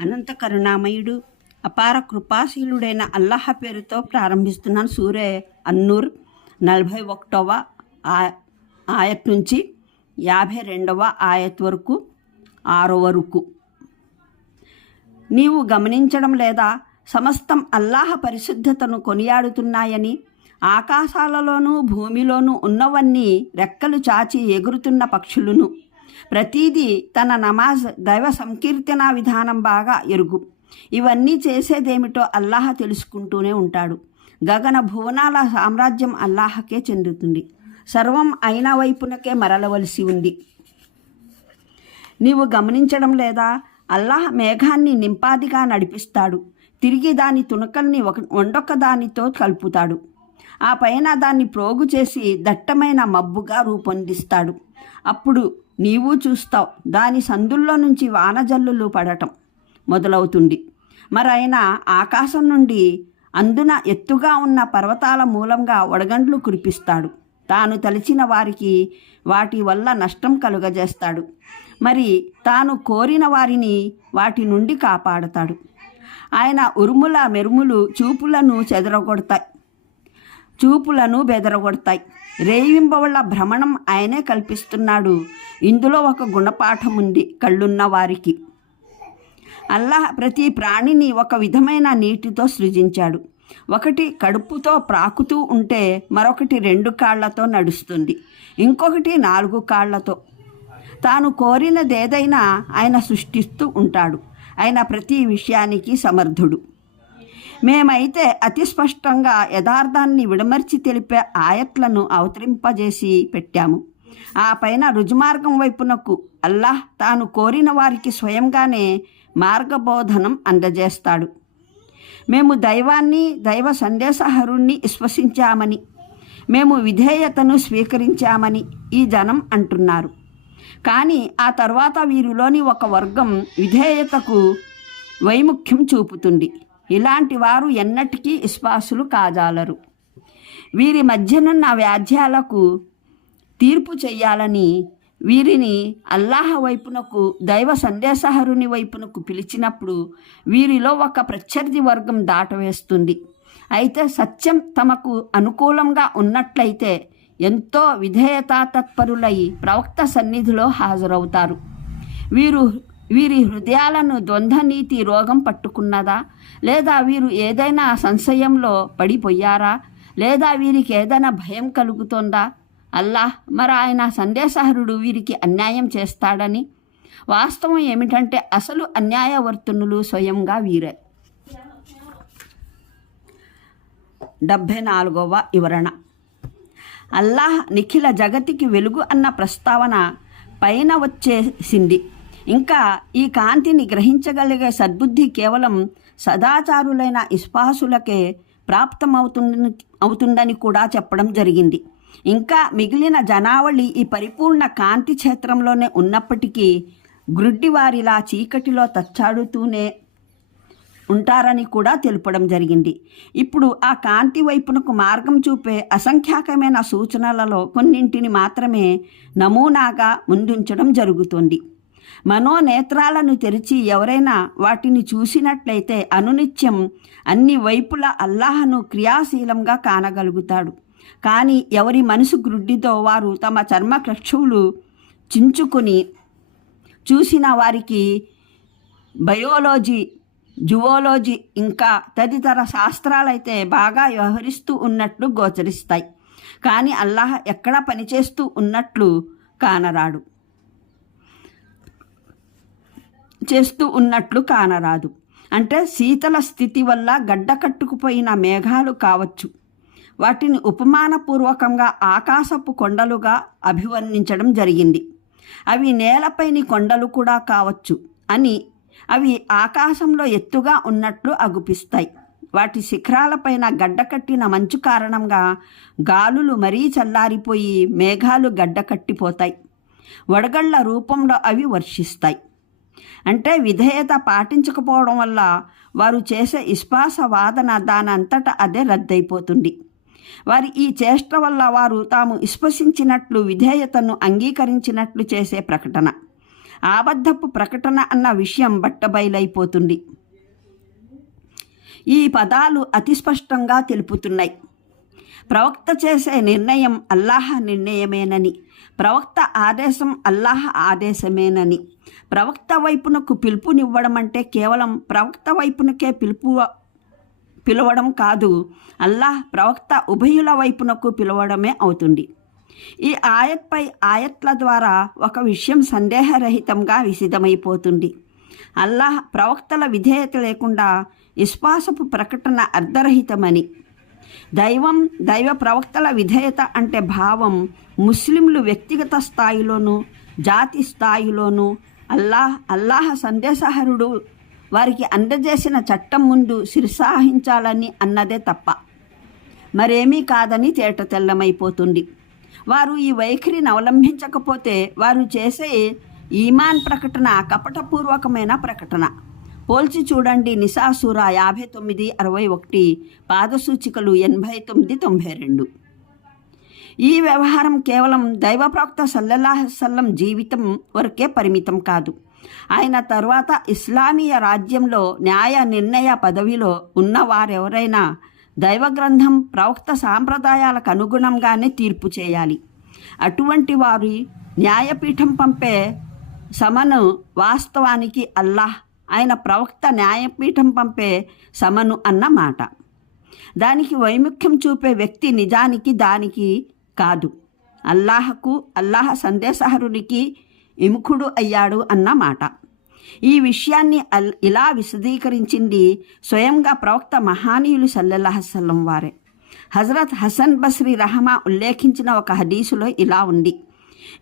అనంత కరుణామయుడు అపార కృపాశీలుడైన అల్లాహ పేరుతో ప్రారంభిస్తున్నాను సూర్య అన్నూర్ నలభై ఒకటవ ఆ- ఆయత్ నుంచి యాభై రెండవ ఆయత్ వరకు ఆరో వరకు నీవు గమనించడం లేదా సమస్తం అల్లాహ పరిశుద్ధతను కొనియాడుతున్నాయని ఆకాశాలలోనూ భూమిలోనూ ఉన్నవన్నీ రెక్కలు చాచి ఎగురుతున్న పక్షులను. ప్రతీదీ తన నమాజ్ దైవ సంకీర్తన విధానం బాగా ఎరుగు. ఇవన్నీ చేసేదేమిటో అల్లాహ తెలుసుకుంటూనే ఉంటాడు. గగన భువనాల సామ్రాజ్యం అల్లాహకే చెందుతుంది. సర్వం అయిన వైపునకే మరలవలసి ఉంది. నీవు గమనించడం లేదా? అల్లాహ్ మేఘాన్ని నింపాదిగా నడిపిస్తాడు. తిరిగి దాని తునకల్ని ఒక వండొక దానితో కలుపుతాడు. ఆ పైన దాన్ని ప్రోగు చేసి దట్టమైన మబ్బుగా రూపొందిస్తాడు. అప్పుడు నీవు చూస్తావు. దాని సందుల్లో నుంచి వానజల్లులు పడటం మొదలవుతుంది. మరైన ఆకాశం నుండి అందున ఎత్తుగా ఉన్న పర్వతాల మూలంగా వడగండ్లు కురిపిస్తాడు. తాను తలిచిన వారికి వాటి వల్ల నష్టం కలుగజేస్తాడు. మరి తాను కోరిన వారిని వాటి నుండి కాపాడతాడు. ఆయన ఉరుముల మెరుములు చూపులను చెదరగొడతాయి. చూపులను బెదరగొడతాయి. రేయింబవళ్ళ భ్రమణం ఆయనే కల్పిస్తున్నాడు. ఇందులో ఒక గుణపాఠం ఉంది కళ్ళున్న వారికి. అల్లాహ్ ప్రతి ప్రాణిని ఒక విధమైన నీటితో సృజించాడు. ఒకటి కడుపుతో ప్రాకుతూ ఉంటే మరొకటి రెండు కాళ్ళతో నడుస్తుంది. ఇంకొకటి నాలుగు కాళ్ళతో తాను కోరినదేదైనా ఆయన సృష్టిస్తూ ఉంటాడు. ఆయన ప్రతి విషయానికి సమర్థుడు. మేమైతే అతి స్పష్టంగా యథార్థాన్ని విడమర్చి తెలిపే ఆయత్లను అవతరింపజేసి పెట్టాము. ఆ పైన రుజుమార్గం వైపునకు అల్లాహ్ తాను కోరిన వారికి స్వయంగానే మార్గబోధనం అందజేస్తాడు. మేము దైవాన్ని దైవ సందేశహరుణ్ణి విశ్వసించామని మేము విధేయతను స్వీకరించామని ఈ జనం అంటున్నారు. కానీ ఆ తర్వాత వీరిలోని ఒక వర్గం విధేయతకు వైముఖ్యం చూపుతుంది. ఇలాంటి వారు ఎన్నటికీ విశ్వాసులు కాజాలరు. వీరి మధ్యనున్న వ్యాధ్యాలకు తీర్పు చెయ్యాలని వీరిని అల్లాహ వైపునకు దైవ సందేశహరుని వైపునకు పిలిచినప్పుడు వీరిలో ఒక ప్రత్యర్థి వర్గం దాటవేస్తుంది. అయితే సత్యం తమకు అనుకూలంగా ఉన్నట్లయితే ఎంతో విధేయతా తత్పరులై ప్రవక్త సన్నిధిలో హాజరవుతారు. వీరు వీరి హృదయాలను ద్వంద్వనీతి రోగం పట్టుకున్నదా? లేదా వీరు ఏదైనా సంశయంలో పడిపోయారా? లేదా వీరికి ఏదైనా భయం కలుగుతోందా? అల్లాహ్ మరి ఆయన సందేశహరుడు వీరికి అన్యాయం చేస్తాడని. వాస్తవం ఏమిటంటే అసలు అన్యాయవర్తనులు స్వయంగా వీరే. డెబ్భై నాలుగవ వివరణ. అల్లాహ్ నిఖిల జగతికి వెలుగు అన్న ప్రస్తావన పైన వచ్చేసింది. ఇంకా ఈ కాంతిని గ్రహించగలిగే సద్బుద్ధి కేవలం సదాచారులైన ఇస్పాసులకే ప్రాప్తమవుతుంది అవుతుందని కూడా చెప్పడం జరిగింది. ఇంకా మిగిలిన జనావళి ఈ పరిపూర్ణ కాంతి క్షేత్రంలోనే ఉన్నప్పటికీ గ్రుడ్డివారిలా చీకటిలో తచ్చాడుతూనే ఉంటారని కూడా తెలుపడం జరిగింది. ఇప్పుడు ఆ కాంతి వైపునకు మార్గం చూపే అసంఖ్యాకమైన సూచనలలో కొన్నింటిని మాత్రమే నమూనాగా ముందుంచడం జరుగుతుంది. మనోనేత్రాలను తెరిచి ఎవరైనా వాటిని చూసినట్లయితే అనునిత్యం అన్ని వైపుల అల్లాహను క్రియాశీలంగా కానగలుగుతాడు. కానీ ఎవరి మనసు గ్రుడ్డితో వారు తమ చర్మ కక్షువులు చించుకుని చూసిన వారికి బయోలజీ జువాలజీ ఇంకా తదితర శాస్త్రాలైతే బాగా వ్యవహరిస్తూ ఉన్నట్లు గోచరిస్తాయి. కానీ అల్లాహ్ ఎక్కడ పనిచేస్తూ ఉన్నట్లు కానరాడు. చేస్తూ ఉన్నట్లు కానరాదు. అంటే శీతల స్థితి వల్ల గడ్డ కట్టుకుపోయిన మేఘాలు కావచ్చు. వాటిని ఉపమానపూర్వకంగా ఆకాశపు కొండలుగా అభివర్ణించడం జరిగింది. అవి నేలపైని కొండలు కూడా కావచ్చు అని అవి ఆకాశంలో ఎత్తుగా ఉన్నట్లు అగుపిస్తాయి. వాటి శిఖరాలపైన గడ్డకట్టిన మంచు కారణంగా గాలులు మరీ చల్లారిపోయి మేఘాలు గడ్డకట్టిపోతాయి వడగళ్ళ రూపంలో అవి వర్షిస్తాయి. అంటే విధేయత పాటించకపోవడం వల్ల వారు చేసే ఇస్పాస వాదన దానంతట అదే రద్దయిపోతుంది. వారి ఈ చేష్ట వల్ల వారు తాము విశ్వసించినట్లు విధేయతను అంగీకరించినట్లు చేసే ప్రకటన. ఆబద్ధపు ప్రకటన అన్న విషయం బట్టబయలైపోతుంది. ఈ పదాలు అతి స్పష్టంగా తెలుపుతున్నాయి. ప్రవక్త చేసే నిర్ణయం అల్లాహ నిర్ణయమేనని. ప్రవక్త ఆదేశం అల్లాహ ఆదేశమేనని. ప్రవక్త వైపునకు పిలుపునివ్వడం అంటే కేవలం ప్రవక్త వైపునకే పిలుపు పిలవడం కాదు. అల్లాహ్ ప్రవక్త ఉభయుల వైపునకు పిలవడమే అవుతుంది. ఈ ఆయత్పై ఆయత్ల ద్వారా ఒక విషయం సందేహరహితంగా విసిదమైపోతుంది అల్లాహ్ ప్రవక్తల విధేయత లేకుండా విశ్వాసపు ప్రకటన అర్ధరహితమని దైవం దైవ ప్రవక్తల విధేయత అంటే భావం ముస్లింలు వ్యక్తిగత స్థాయిలోనూ జాతి స్థాయిలోనూ అల్లాహ్ అల్లాహ సందేశహరుడు వారికి అందజేసిన చట్టం ముందు శిరసాహించాలని అన్నదే తప్ప మరేమీ కాదని తేట తెల్లమైపోతుంది. వారు ఈ వైఖరిని అవలంబించకపోతే వారు చేసే ఈమాన్ ప్రకటన కపటపూర్వకమైన ప్రకటన. పోల్చి చూడండి నిశాసూర యాభై తొమ్మిది అరవై ఒకటి పాదసూచికలు ఎనభై తొమ్మిది తొంభై రెండు. ఈ వ్యవహారం కేవలం దైవప్రవక్త సల్లల్లాహసల్లం జీవితం వరకే పరిమితం కాదు. ఆయన తరువాత ఇస్లామీయ రాజ్యంలో న్యాయ నిర్ణయ పదవిలో ఉన్నవారెవరైనా దైవ గ్రంథం ప్రవక్త సాంప్రదాయాలకు అనుగుణంగానే తీర్పు చేయాలి. అటువంటి వారి న్యాయపీఠం పంపే సమను వాస్తవానికి అల్లాహ్ ఆయన ప్రవక్త న్యాయపీఠం పంపే సమను అన్న మాట. దానికి వైముఖ్యం చూపే వ్యక్తి నిజానికి దానికి కాదు. అల్లాహకు అల్లాహ సందేశహరునికి విముఖుడు అయ్యాడు అన్న మాట. ఈ విషయాన్ని అల్ ఇలా విశదీకరించింది స్వయంగా ప్రవక్త మహానీయులు సల్లల్లాహసల్లం వారే. హజరత్ హసన్ బస్రీ రహమా ఉల్లేఖించిన ఒక హదీసులో ఇలా ఉంది.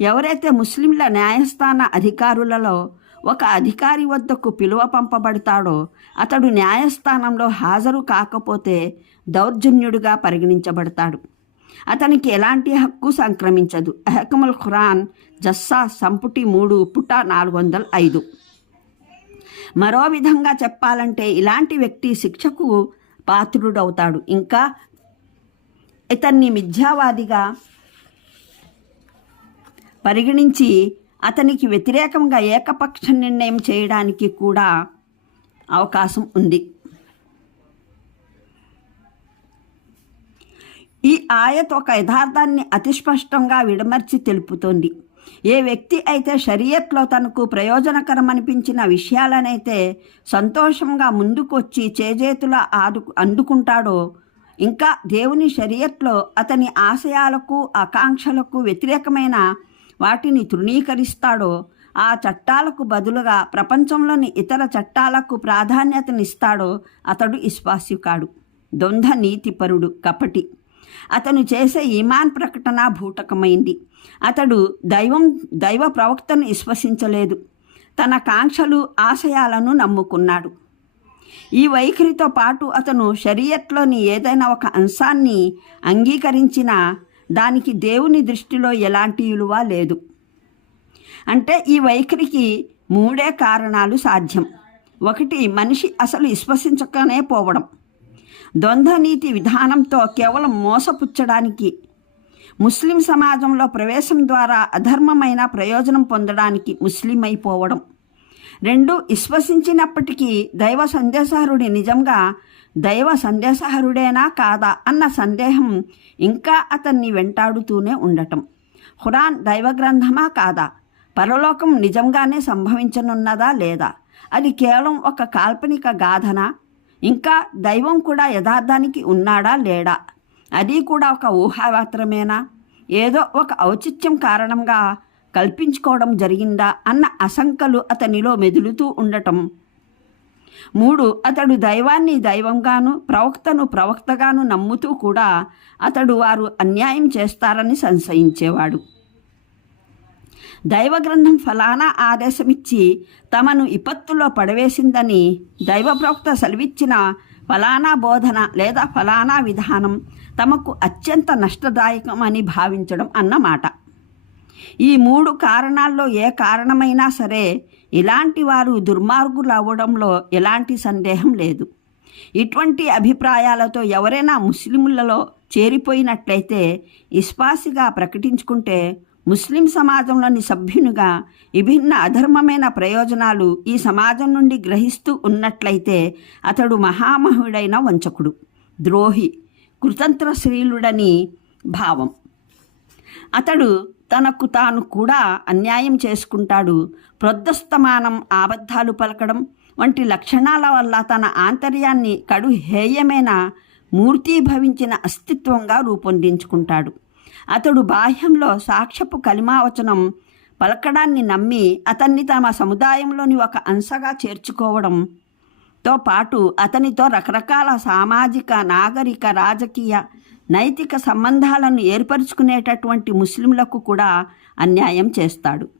ఎవరైతే ముస్లింల న్యాయస్థాన అధికారులలో ఒక అధికారి వద్దకు పిలువ పంపబడతాడో అతడు న్యాయస్థానంలో హాజరు కాకపోతే దౌర్జన్యుడిగా పరిగణించబడతాడు. అతనికి ఎలాంటి హక్కు సంక్రమించదు. అహకముల్ ఖురాన్ జస్సా సంపుటి మూడు పుట నాలుగు వందల ఐదు మరో విధంగా చెప్పాలంటే ఇలాంటి వ్యక్తి శిక్షకు పాత్రుడవుతాడు. ఇంకా ఇతన్ని మిథ్యావాదిగా పరిగణించి అతనికి వ్యతిరేకంగా ఏకపక్ష నిర్ణయం చేయడానికి కూడా అవకాశం ఉంది. ఈ ఆయత్ ఒక యథార్థాన్ని అతిస్పష్టంగా విడమర్చి తెలుపుతోంది. ఏ వ్యక్తి అయితే షరియత్లో తనకు ప్రయోజనకరమనిపించిన విషయాలనైతే సంతోషంగా ముందుకొచ్చి చేజేతుల ఆదు అందుకుంటాడో ఇంకా దేవుని షరియత్లో అతని ఆశయాలకు ఆకాంక్షలకు వ్యతిరేకమైన వాటిని తృణీకరిస్తాడో ఆ చట్టాలకు బదులుగా ప్రపంచంలోని ఇతర చట్టాలకు ప్రాధాన్యతనిస్తాడో అతడు విశ్వాస్యు కాడు నీతిపరుడు కపటి. అతను చేసే ఈమాన్ ప్రకటన భూటకమైంది. అతడు దైవం దైవ ప్రవక్తను విశ్వసించలేదు. తన కాంక్షలు ఆశయాలను నమ్ముకున్నాడు. ఈ వైఖరితో పాటు అతను షరియత్లోని ఏదైనా ఒక అంశాన్ని అంగీకరించినా దానికి దేవుని దృష్టిలో ఎలాంటి విలువ లేదు. అంటే ఈ వైఖరికి మూడే కారణాలు సాధ్యం. ఒకటి మనిషి అసలు విశ్వసించకనే పోవడం. ద్వంద్వనీతి విధానంతో కేవలం మోసపుచ్చడానికి ముస్లిం సమాజంలో ప్రవేశం ద్వారా అధర్మమైన ప్రయోజనం పొందడానికి ముస్లిం అయిపోవడం. రెండు విశ్వసించినప్పటికీ దైవ సందేశహరుడి నిజంగా దైవ సందేశహరుడేనా కాదా అన్న సందేహం ఇంకా అతన్ని వెంటాడుతూనే ఉండటం. హురాన్ దైవ గ్రంథమా కాదా? పరలోకం నిజంగానే సంభవించనున్నదా లేదా? అది కేవలం ఒక కాల్పనిక గాథనా? ఇంకా దైవం కూడా యథార్థానికి ఉన్నాడా లేడా? అది కూడా ఒక ఊహామాత్రమేనా ఏదో ఒక ఔచిత్యం కారణంగా కల్పించుకోవడం జరిగిందా అన్న అశంకలు అతనిలో మెదులుతూ ఉండటం. మూడు అతడు దైవాన్ని దైవంగాను ప్రవక్తను ప్రవక్తగాను నమ్ముతూ కూడా అతడు వారు అన్యాయం చేస్తారని సంశయించేవాడు. దైవగ్రంథం ఫలానా ఆదేశమిచ్చి తమను విపత్తులో పడవేసిందని దైవ ప్రవక్త సెలవిచ్చిన ఫలానా బోధన లేదా ఫలానా విధానం తమకు అత్యంత నష్టదాయకమని భావించడం అన్నమాట. ఈ మూడు కారణాల్లో ఏ కారణమైనా సరే ఇలాంటి వారు దుర్మార్గులు అవ్వడంలో ఎలాంటి సందేహం లేదు. ఇటువంటి అభిప్రాయాలతో ఎవరైనా ముస్లింలలో చేరిపోయినట్లయితే ఇస్పాసిగా ప్రకటించుకుంటే ముస్లిం సమాజంలోని సభ్యునిగా విభిన్న అధర్మమైన ప్రయోజనాలు ఈ సమాజం నుండి గ్రహిస్తూ ఉన్నట్లయితే అతడు మహామహుడైన వంచకుడు ద్రోహి కృతంత్ర శ్రీలుడని భావం. అతడు తనకు తాను కూడా అన్యాయం చేసుకుంటాడు. ప్రొద్దస్తమానం ఆబద్ధాలు పలకడం వంటి లక్షణాల వల్ల తన ఆంతర్యాన్ని కడు హేయమైన మూర్తీభవించిన అస్తిత్వంగా రూపొందించుకుంటాడు. అతడు బాహ్యంలో సాక్ష్యపు కలిమావచనం పలకడాన్ని నమ్మి అతన్ని తమ సముదాయంలోని ఒక అంశగా చేర్చుకోవడం తో పాటు అతనితో రకరకాల సామాజిక నాగరిక రాజకీయ నైతిక సంబంధాలను ఏర్పరచుకునేటటువంటి ముస్లింలకు కూడా అన్యాయం చేస్తాడు.